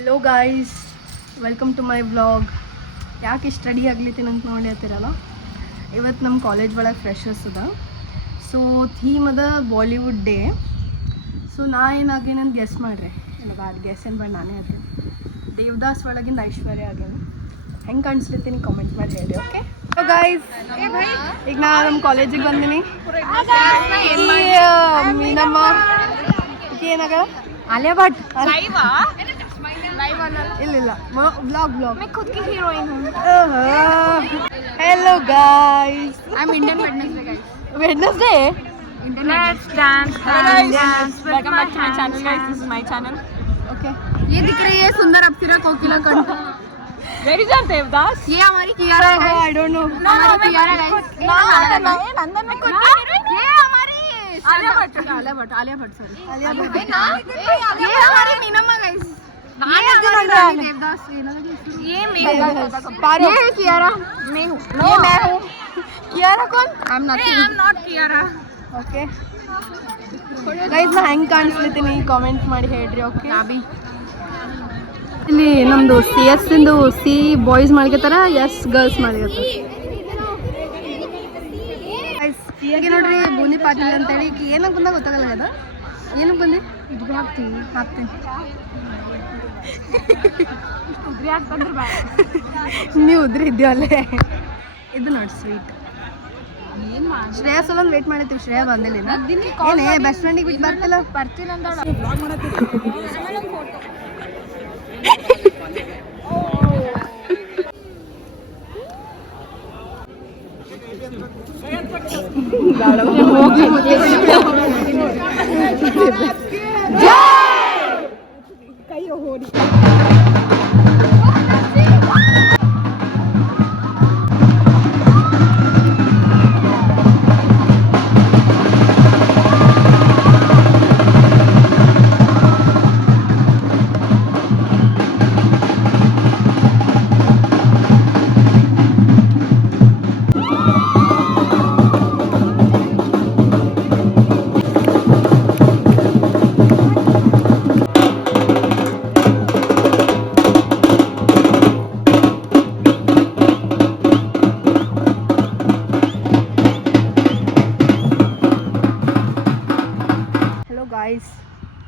Hello guys, welcome to my vlog. ಯಾಕೆ ಇಷ್ಟು ready ಆಗ್ಲಿತ್ತೀನಿ ಅಂತ ನೋಡಿರ್ತೀರಲ್ಲ, ಇವತ್ತು ನಮ್ಮ ಕಾಲೇಜ್ ಒಳಗೆ ಫ್ರೆಶರ್ಸ್ ಅದ. ಸೊ ಥೀಮ್ ಅದ ಬಾಲಿವುಡ್ ಡೇ. ಸೊ ನಾ ಏನಾಗೇನಂತ ಗೆಸ್ ಮಾಡ್ರಿ, ಅದು ಗೆಸ್ ಏನು ಬೇಡ, ನಾನೇ ಆಗ್ತೀನಿ. ದೇವದಾಸ್ ಒಳಗಿಂದ ಐಶ್ವರ್ಯ ಆಗ್ಯಾನ. ಹೆಂಗೆ ಕಾಣಿಸ್ಲಿತ್ತೀನಿ ಕಾಮೆಂಟ್ ಮಾಡಿ ಹೇಳಿ. ಓಕೆ ಸೊ ಗಾಯ್ಸ್, ಈಗ ನಾ ನಮ್ಮ ಕಾಲೇಜಿಗೆ ಬಂದೀನಿ. ಮೀನಮ್ಮ ಏನಾಗ ಆಲಿಯಾ ಭಟ್ ಇಲ್ಲ blog heroine. Hello guys, I am Indian Wednesday. Let's dance, dance, dance. Welcome back to my channel, guys. This is my channel. Okay. ये दिख रही है सुंदर अप्सरा कोकिला कंठ. Where is our Devdas? ये हमारी कियारा है. I don't know. हमारी कियारा guys. ना नंदन में खुद की हीरोइन है. ये हमारी आलिया भट्ट sorry. आलिया भट्ट. ये हमारी मीनम्मा guys. देवदास. ये मैं पारू. ये कियारा. मैं हूँ. ये मैं हूँ. कियारा कौन? I'm not Kiara. Okay guys, ನಾ ಹೆಂಗೆ ಕಾಣಿಸ್ಲಿತ್ತೀನಿ ಕಾಮೆಂಟ್ ಮಾಡಿ ಹೇಳ್ರಿ. ಓಕೆ, ಇಲ್ಲಿ ನಮ್ಮದು CS ಇಂದು C ಬಾಯ್ಸ್ ಮಾಡ್ಕೊತಾರ, S ಗರ್ಲ್ಸ್ ಮಾಡ್ಕೊತಾರ. ಗೈಸ್ ಈಗ ನೋಡ್ರಿ, ಬೂನಿ ಪಾಟೀಲ್ ಅಂತೇಳಿ ಏನಕ್ಕೆ ಬಂದಾಗ ಗೊತ್ತಾಗಲ್ಲ ಅದ. ಏನಕ್ಕೆ ಬಂದು ಇದು ಹಾಕ್ತೀನಿ. ನೀವು ಉದ್ರಿ ಇದ್ದೀವಲ್ಲೇ. ಇದು ನೋಡಿ ಸ್ವೀಟ್. ಶ್ರೇಯಾ ಸಲೊಂದು ವೇಟ್ ಮಾಡಿರ್ತೀವಿ. ಶ್ರೇಯಾ ಬಂದಿಲ್ಲ. ಏನೇ ಬೆಸ್ಟ್ ಫ್ರೆಂಡಿಗೆ ಬಿಟ್ಟು ಬರ್ತಿಲ್ಲ. ಬರ್ತೀನಿ ಅಂತ ಕೈ ಹೋಡಿ. ಗಾಯ್ಸ್,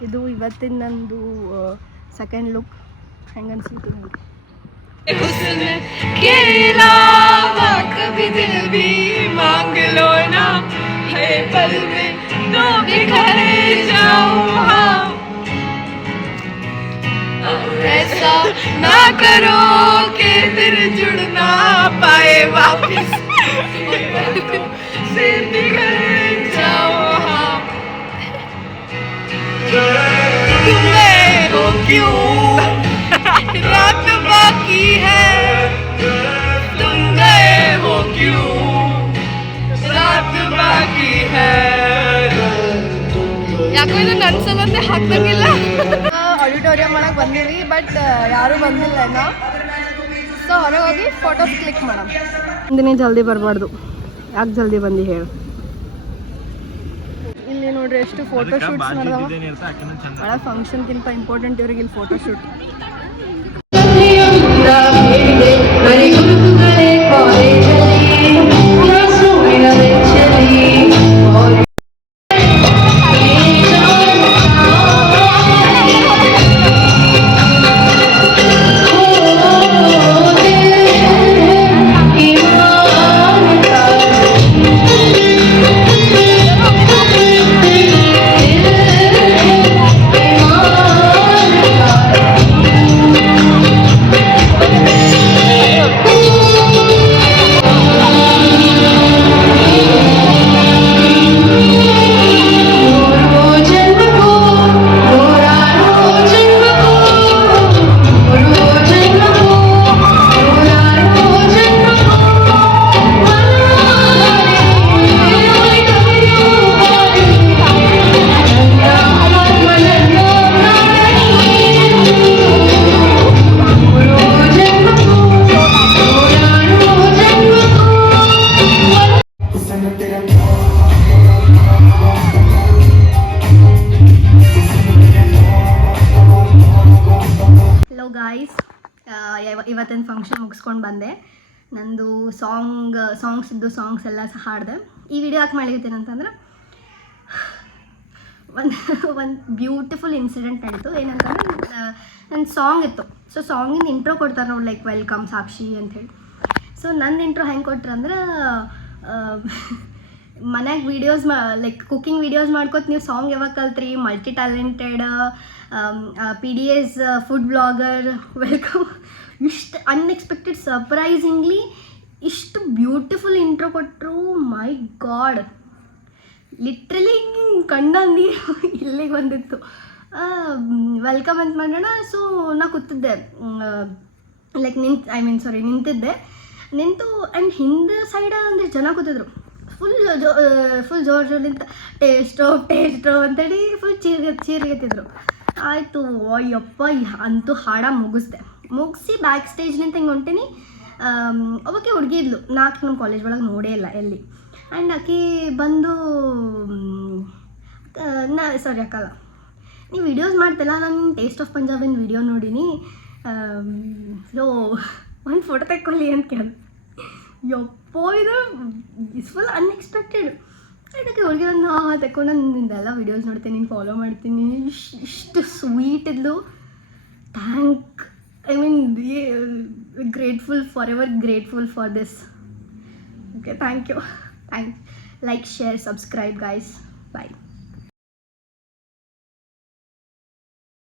ಇದು ಇವತ್ತಿನ ನಂದು ಸೆಕೆಂಡ್ ಲುಕ್. ಹೆಂಗೆ ಅನ್ಸಿತ್ತು ನೋಡಿ. ऐसा ना करो कि दिल जुड़ ना पाए वापस से बिखर जाओ हम. तुम हो क्यों रात बाकी है, तुम गए हो क्यों रात बाकी है. ಯಾಕೋ ಇದು ನನ್ನ ಸಂಬಂಧ ಹಾಕ್ಬೇಕಿಲ್ಲ. ಆಡಿಟೋರಿಯಂ ಒಳಗೆ ಬಂದೀವಿ, ಬಟ್ ಯಾರೂ ಬಂದಿಲ್ಲ ಇನ್ನು. ಸೊ ಹೊರಗೆ ಹೋಗಿ ಫೋಟೋಸ್ ಕ್ಲಿಕ್ ಮಾಡೋಣ. ಇಂದಿನೇ ಜಲ್ದಿ ಬರಬಾರ್ದು. ಯಾಕೆ ಜಲ್ದಿ ಬಂದು ಹೇಳು. ಇಲ್ಲಿ ನೋಡ್ರಿ ಎಷ್ಟು ಫೋಟೋ ಶೂಟ್ಸ್ ನಡೆದವ. ಭಾಳ ಫಂಕ್ಷನ್ಗಿಂತ ಇಂಪಾರ್ಟೆಂಟ್ ಇವ್ರಿಗೆ ಇಲ್ಲಿ ಫೋಟೋ ಶೂಟ್. ಗಾಯ್ಸ್ ಇವತ್ತಿನ ಫಂಕ್ಷನ್ ಮುಗಿಸ್ಕೊಂಡು ಬಂದೆ. ನಂದು ಸಾಂಗ್ಸ್ ಎಲ್ಲ ಸಹ ಹಾಡಿದೆ. ಈ ವಿಡಿಯೋ ಯಾಕೆ ಮಾಡಿರ್ತೀನಿ ಅಂತಂದ್ರೆ ಒಂದು ಬ್ಯೂಟಿಫುಲ್ ಇನ್ಸಿಡೆಂಟ್ ನಡೀತು. ಏನಂತಂದ್ರೆ ನನ್ನ ಸಾಂಗ್ ಇತ್ತು. ಸೊ ಸಾಂಗಿಂದ ಇಂಟ್ರೋ ಕೊಡ್ತಾರೆ ನೋಡಿ, ಲೈಕ್ ವೆಲ್ಕಮ್ ಸಾಕ್ಷಿ ಅಂಥೇಳಿ. ಸೊ ನನ್ನ ಇಂಟ್ರೋ ಹೆಂಗೆ ಕೊಟ್ರು ಅಂದ್ರೆ, ಮನ್ಯಾಗ ವೀಡಿಯೋಸ್ ಲೈಕ್ ಕುಕ್ಕಿಂಗ್ ವೀಡಿಯೋಸ್ ಮಾಡ್ಕೊತ ನೀವು ಸಾಂಗ್ ಯಾವಾಗ ಕಲ್ತ್ರಿ, multi talented PDS food blogger, welcome. ಇಷ್ಟು ಅನ್ಎಕ್ಸ್ಪೆಕ್ಟೆಡ್ ಸರ್ಪ್ರೈಸಿಂಗ್ಲಿ ಇಷ್ಟು ಬ್ಯೂಟಿಫುಲ್ ಇಂಟ್ರೋ ಕೊಟ್ಟರು. ಮೈ ಗಾಡ್, ಲಿಟ್ರಲಿ ಹಿಂಗೆ ಕಣ್ಣಲ್ಲಿ ಇಲ್ಲಿಗೆ ಬಂದಿತ್ತು. ವೆಲ್ಕಮ್ ಅಂತ ಮಾಡೋಣ. ಸೊ ನಾ ಕೂತಿದ್ದೆ, ಲೈಕ್ ನಿಂತಿದ್ದೆ. ನಿಂತು ಆ್ಯಂಡ್ ಹಿಂದೆ ಸೈಡ ಒಂದಿಷ್ಟು ಜನ ಕೂತಿದ್ರು. ಫುಲ್ ಜೋರಿಂದ ಟೇಸ್ಟೋ ಅಂತೇಳಿ ಫುಲ್ ಚೀರ್ಗೆತ್ತಿದ್ರು. ಆಯಿತು, ಅಯ್ಯಪ್ಪ ಅಂತೂ ಹಾಡ ಮುಗಿಸಿ ಬ್ಯಾಕ್ ಸ್ಟೇಜ್ನಿಂದ ಹಿಂಗೆ ಹೊಂಟೀನಿ. ಅವಕ್ಕೆ ಹುಡುಗಿ ಇದ್ಲು, ನಮ್ಮ ಕಾಲೇಜ್ ಒಳಗೆ ನೋಡೇ ಇಲ್ಲ ಎಲ್ಲಿ. ಆ್ಯಂಡ್ ಆಕೆ ಬಂದು ಅಕ್ಕಲ್ಲ, ನೀವು ವೀಡಿಯೋಸ್ ಮಾಡ್ತಿಲ್ಲ, ನಾನು ಟೇಸ್ಟ್ ಆಫ್ ಪಂಜಾಬಿನ ವೀಡಿಯೋ ನೋಡೀನಿ, ಸೊ ಒಂದು ಫೋಟೋ ತೆಕ್ಕೊಳ್ಳಿ ಅಂತ ಕೇಳಿ. ಯಪ್ಪೋ, ಇದು ಫುಲ್ ಅನ್ಎಕ್ಸ್ಪೆಕ್ಟೆಡ್. ಅದಕ್ಕೆ ಹುಡುಗಿ ಒಂದು ತೆಕ್ಕೊಂಡು ನಿಂದೆಲ್ಲ ವೀಡಿಯೋಸ್ ನೋಡ್ತೀನಿ, ನೀನು ಫಾಲೋ ಮಾಡ್ತೀನಿ. ಇಷ್ಟು ಸ್ವೀಟ್ ಇದ್ಲು. Grateful, forever grateful for this. Okay, thank you. Like, share, subscribe guys. Bye.